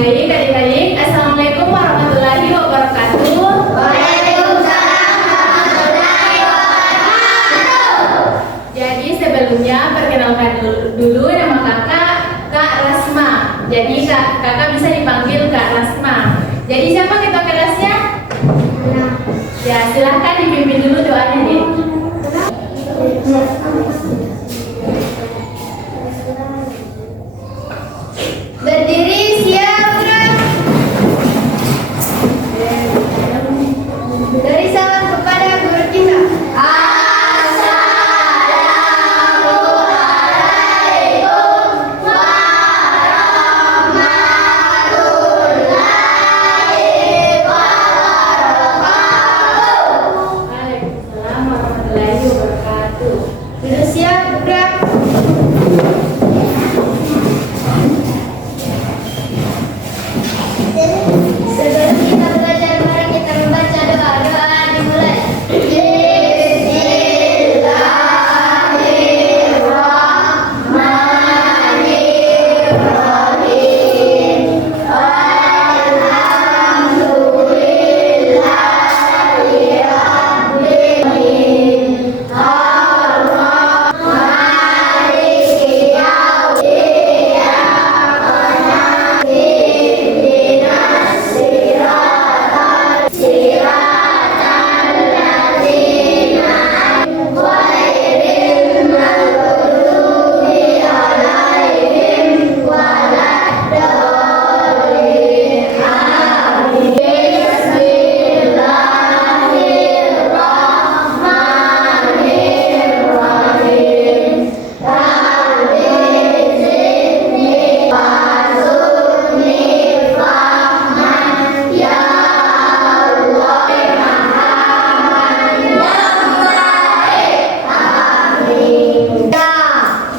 Baik, adik-adik, Assalamualaikum warahmatullahi wabarakatuh. Waalaikumsalam warahmatullahi wabarakatuh. Jadi sebelumnya perkenalkan dulu nama kakak, Kak Rasma. Jadi kakak bisa dipanggil Kak Rasma. Jadi siapa ketua kelasnya? Ya, silahkan dipimpin dulu doanya nih. Berdiri siap gerak. Dari salam kepada guru kita. Assalamualaikum warahmatullahi wabarakatuh. Waalaikumsalam warahmatullahi wabarakatuh. Sudah siap gerak. Sebelum kita belajar, mari kita membaca doa dimulai. Bismillahirrahmanirrahim.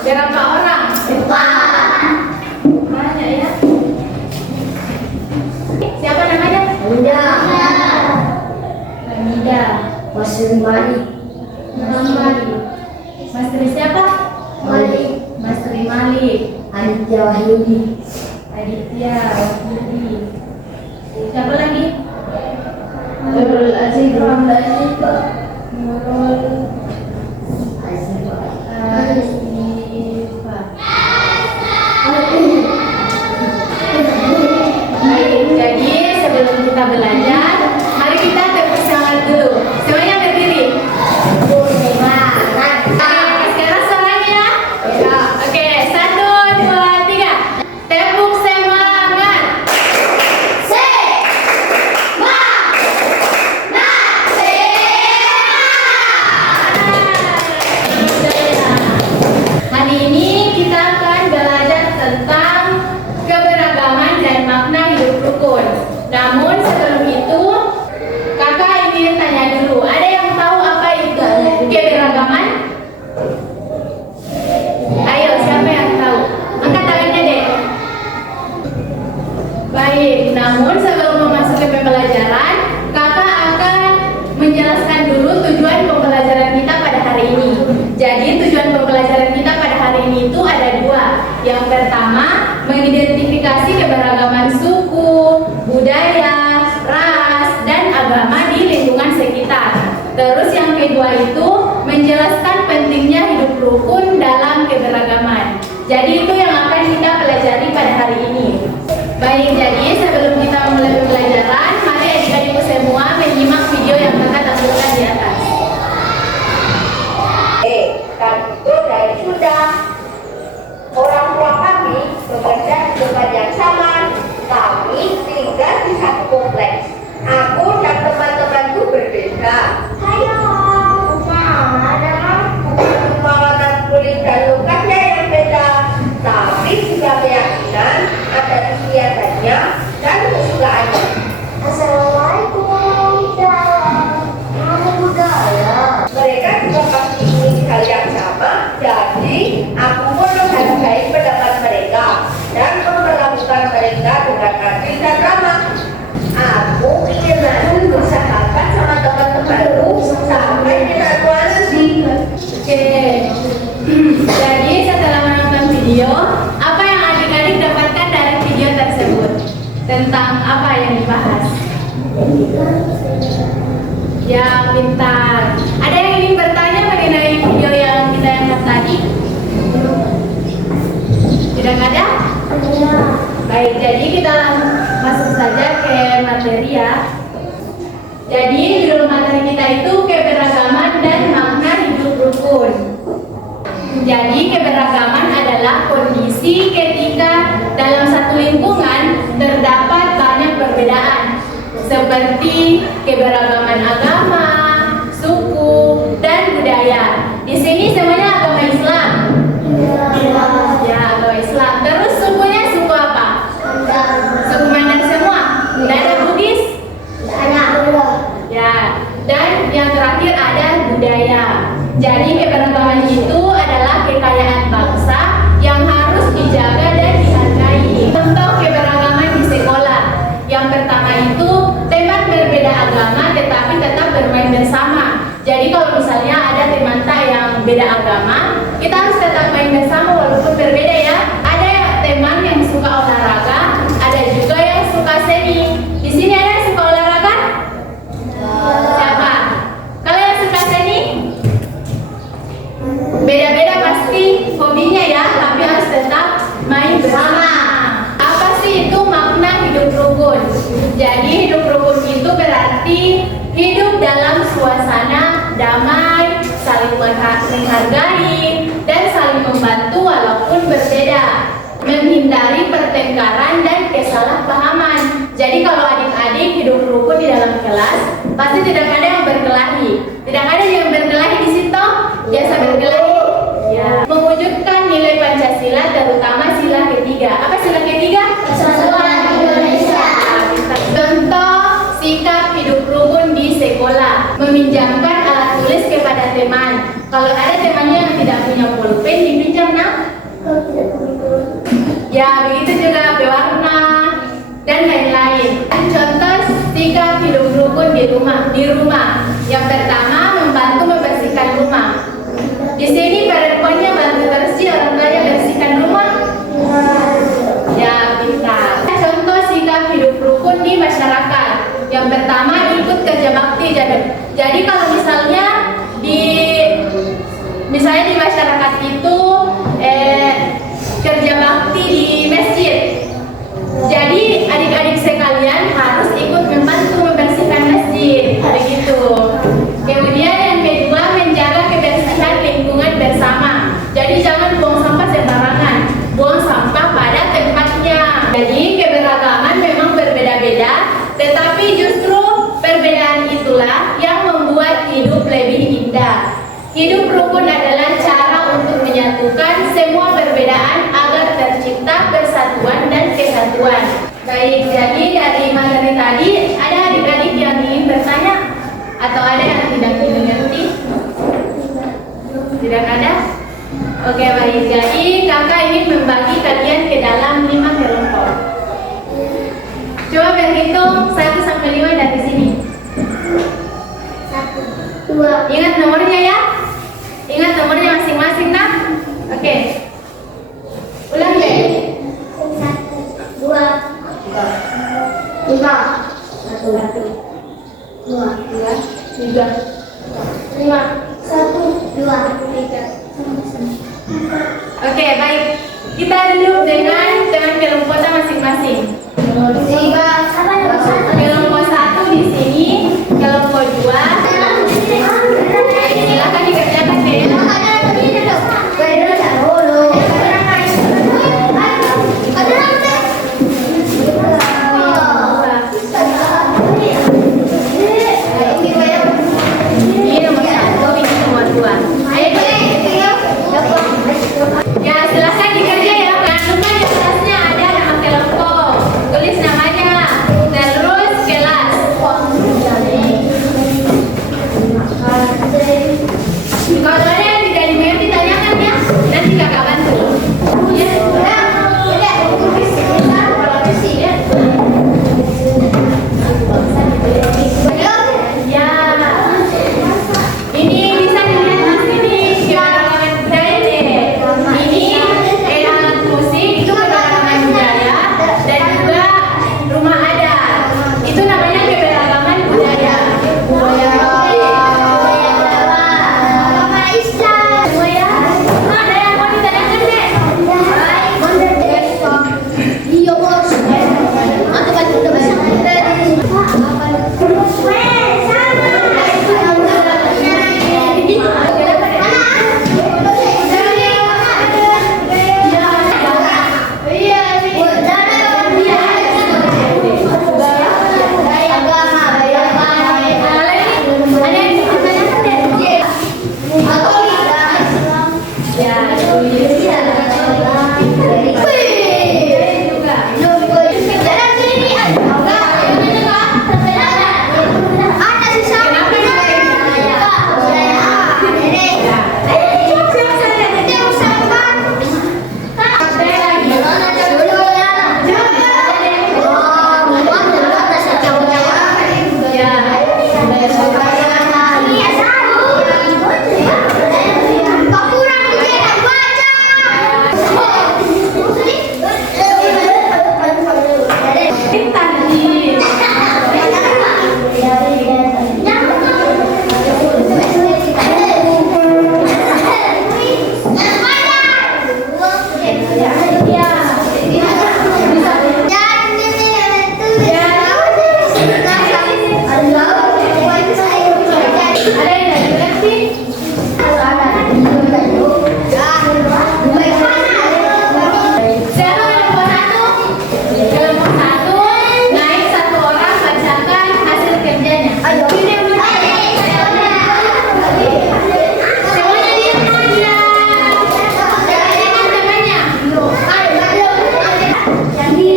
Berapa orang? Banyak ya. Siapa namanya? Hamida. Malik. Muhammad. Mas Tri siapa? Mas Tri Malik. Aditya Wahyudi. Aditya Wahyudi. Siapa lagi? Nurul Aziz Ramdhani. Nurul Azifah. Azifah. Baik, jadi sebelum kita belajar, mari kita bersemangat dulu. Semuanya berdiri. Semangat. Sekarang suaranya ya. Oke, 1, 2, 3. Tepuk semangat. Hari ini kita akan belajar tentang keberagaman dan makna hidup rukun. Namun sebelum itu, kakak ingin tanya dulu, ada yang tahu apa itu keberagaman? Ayo, siapa yang tahu? Angkat tangannya deh. Baik, namun sebelum memasuki pembelajaran, kakak akan menjelaskan dulu tujuan pembelajaran kita pada hari ini. Jadi tujuan pembelajaran kita pada hari ini itu ada dua. Yang pertama, mengidentifikasi keberagaman suku, budaya, ras, dan agama di lingkungan sekitar. Terus yang kedua itu menjelaskan pentingnya hidup rukun dalam keberagaman. Jadi itu yang akan kita pelajari pada hari ini. Baik, jadi sebelum kita memulai pembelajaran, mari adik-adikku semua menyimak video yang kakak tampilkan di atas. Itu dari Sunda. Orang tua kami bekerja di tempat yang sama. Kami tinggal di satu kompleks. Aku dan teman-temanku berbeda. Hayo, kemaluan kulit dan lukanya yang beda, tapi juga keyakinan, ada istiadatnya dan kesukaannya. Assalamualaikum. Nama budaya. Mereka juga pasti ingin hal yang sama, jadi aku pun menghargai pendapat mereka dan memperlakukan mereka dengan adil dan ramah. Aku ingin langsung bersahabat sama teman-temanku sampai kita tua nanti. Oke. Jadi setelah menonton video, apa yang adik-adik dapatkan dari video tersebut? tentang apa yang dibahas? Ya, pintar. Ada yang ingin bertanya mengenai video yang kita angkat tadi? Tidak ada? Baik, jadi kita masuk saja ke materi ya. Jadi judul materi kita itu keberagaman dan makna hidup rukun. Jadi keberagaman adalah kondisi ketika dalam satu lingkungan terdapat banyak perbedaan, seperti keberagaman agama, suku, dan budaya. Di sini semuanya agama Islam. Ya, agama Islam. Terus sukunya suku apa? Suku Mandar semua. Tidak ada Bugis. Ya, dan yang terakhir ada budaya. Jadi keberagaman itu adalah kekayaan bangsa yang harus dijaga dan dihargai. Contoh keberagaman di sekolah. Yang pertama itu teman berbeda agama tetapi tetap bermain bersama. Jadi kalau misalnya ada teman yang beda agama, kita harus tetap main bersama walaupun berbeda ya. Ada teman yang suka olahraga, ada juga yang suka seni. Di sini ada yang suka olahraga? Siapa? Kalau yang suka seni? Beda-beda pasti hobinya ya, tapi harus tetap main bersama. Apa sih itu makna hidup rukun? Jadi hidup rukun itu berarti hidup dalam suasana damai, saling menghargai, dan saling membantu walaupun berbeda, menghindari pertengkaran dan kesalahpahaman. Jadi kalau adik-adik hidup rukun di dalam kelas, pasti tidak ada yang berkelahi. Tidak ada yang berkelahi di situ, biasa berkelahi. Ya. Mewujudkan nilai Pancasila, terutama sila ketiga. Apa sila ketiga? Persatuan Indonesia. Contoh sikap hidup rukun di sekolah, meminjamkan alat tulis kepada teman. Kalau ada temannya yang tidak punya pulpen, dipinjam nak? Ya, begitu juga pewarna dan lain-lain. Contoh sikap hidup rukun di rumah. Yang pertama, membantu membersihkan rumah. Di sini perempuannya bantu bersih, orang tuanya bersihkan rumah. Ya, pintar. Contoh sikap hidup rukun di masyarakat. Yang pertama, ikut kerja bakti. Jadi kalau misalnya di masyarakat itu kerja bakti di masjid. Jadi adik-adik sekalian harus ikut membantu membersihkan masjid. Begitu. Kemudian yang kedua, menjaga kebersihan lingkungan bersama. Jadi jangan buang sampah sembarangan, buang sampah pada tempatnya. Jadi keberagaman memang berbeda-beda, tetapi justru perbedaan itulah yang membuat hidup lebih indah. Hidup rukun adalah cara untuk menyatukan semua perbedaan agar tercipta persatuan dan kesatuan. Baik, jadi dari materi tadi, ada adik-adik yang ingin bertanya? Atau ada yang tidak mengerti? Tidak ada? Oke, baik. Jadi kakak ingin membagi kalian ke dalam 5 kelompok. Coba berhitung 1 sampai 5 dari sini. 1, 2, Ingat nomornya ya? Ingat nomornya masing-masing nak? Oke. Ulang ya? 1, 2, 5, 1, 2, 3. 5, 1, 2, 3. Oke, baik. Kita duduk dengan teman kelompoknya masing-masing. Kelompok 1 di sini, kelompok 2. Silakan dikerjakan ya. Ini nomor 1, ini nomor 2. Ayo. Ya, silakan dikerja ya. Jangan lupa di atasnya ada nama kelompok.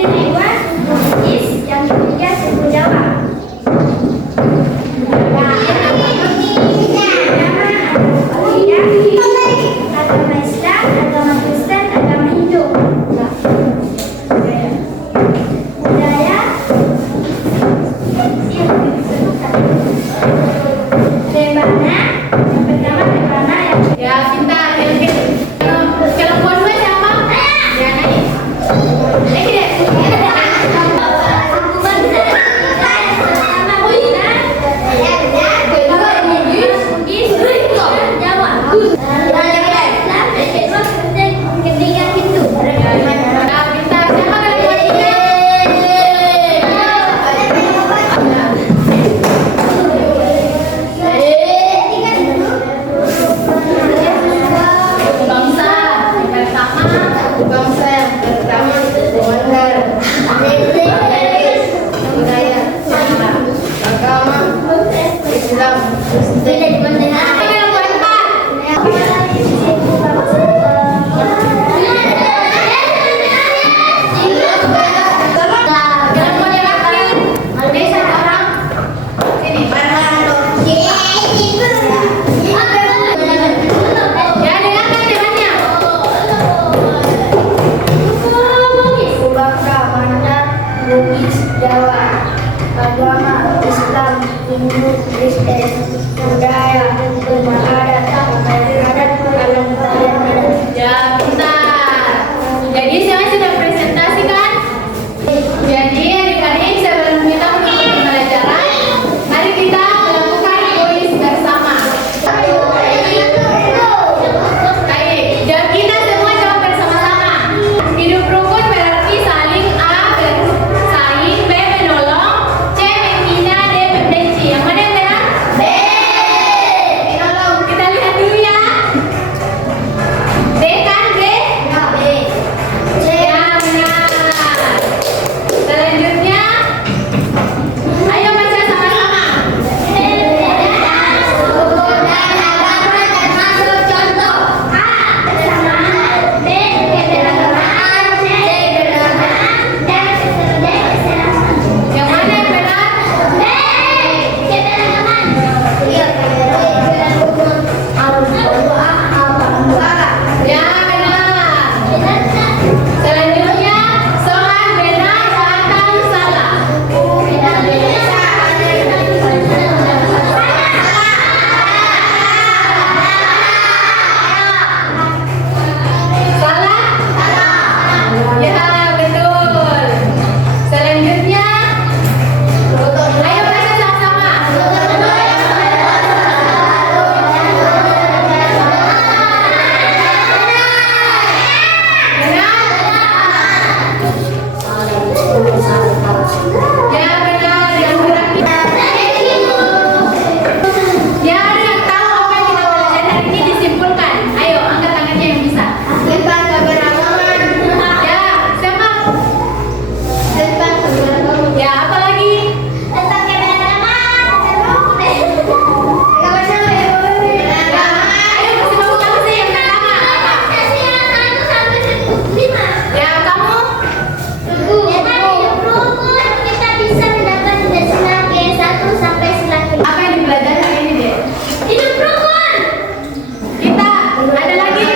kedua suku Bugis, yang ketiga suku Jawa. Agama Islam, agama Kristen, agama Hindu. Budaya Rebana, yang pertama Rebana yang Ya, pintar. Kalau buat dua siapa? Ya, Nadi. Dek. Ya, pintar. Siapa kalau buat tiga? Bangsa yang pertama, benar. Budaya, agama, Islam, Kristen. Siapa kalau buat empat? Kalau buat yang akhir, Dek, satu orang. Sini. Ya, dengarkan jawabannya. Bangsa Mandar, Bugis, Jawa. Agama Islam, Hindu, Kristen. Budaya, adat, Ya, pintar. Jadi saya sudah presentasikan. Jadi adik-adik sebelum kita menutup pembelajaran, mari kita melakukan kuis bersama. Baik, dan kita semua jawab bersama-sama. Hidup rukun berarti saling A bersaing, B menolong, C menghina, D membenci. Yang mana yang benar? B. Menolong. Kita lihat dulu ya. D kan B? Ya, benar. Selanjutnya, ayo baca sama-sama. Yang mana yang benar? Ya, benar. Selanjutnya, soal benar atau salah. Salah? Ya, betul. Selanjutnya, ayo baca sama-sama. Ya, benar. Yang berarti ya, ada yang tahu apa yang kita belajar hari ini disimpulkan. Ayo, angkat tangannya yang bisa. Ya, siapa? Ya, apa lagi? Ya, ayo kasih tahu kamu sih yang pertama. Ya, kamu? Apa yang dipelajari hari ini, Dek? Kita ada lagi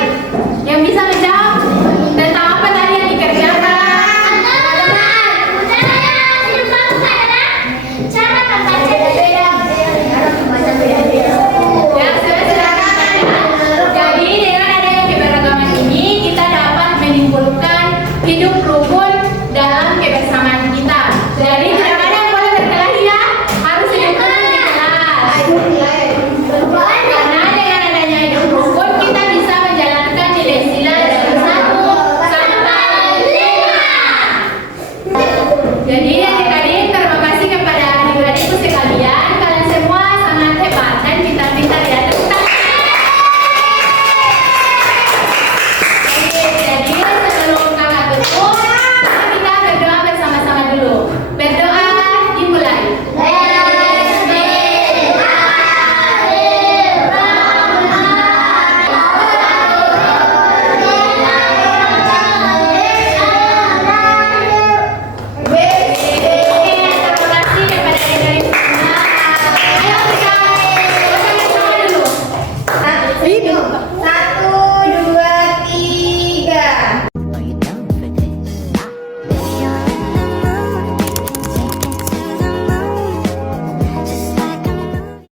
yang bisa menjawab tentang apa tadi yang dikerjakan? Ya, sudah katakan. Jadi dengan adanya keberagaman ini kita dapat menimbulkan hidup rukun dalam kebersamaan kita. Jadi tidak ada yang boleh berkelahi ya, harus hidup rukun di kelas. Karena dengan adanya hidup rukun kita bisa menjalankan nilai sila dari 1 sampai 5. Jadi